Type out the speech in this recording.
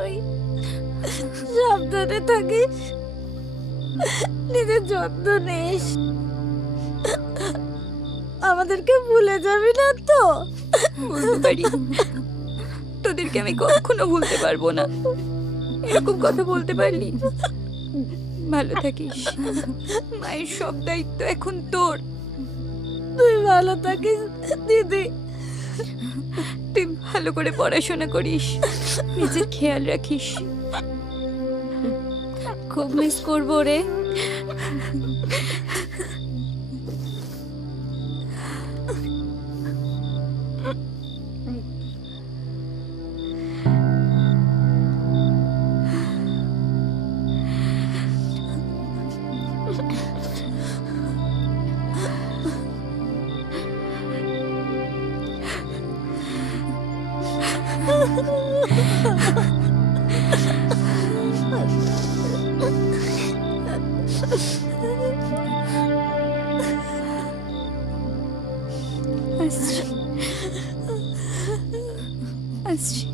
তুই সাবধানে থাকিস, নিজের যত্ন নিস, আমাদেরকে ভুলে যাবি না তো? বুঝতে পারি, তোদেরকে আমি কখনো ভুলতে পারবো না। এরকম কথা বলতে পারলি? ভালো থাকিস, মায়ের সব দায়িত্ব এখন তোর। তুই ভালো থাকিস দিদি। তুই ভালো করে পড়াশোনা করিস, নিজের খেয়াল রাখিস। খুব মিস করবো রে। আসছি, আসছি।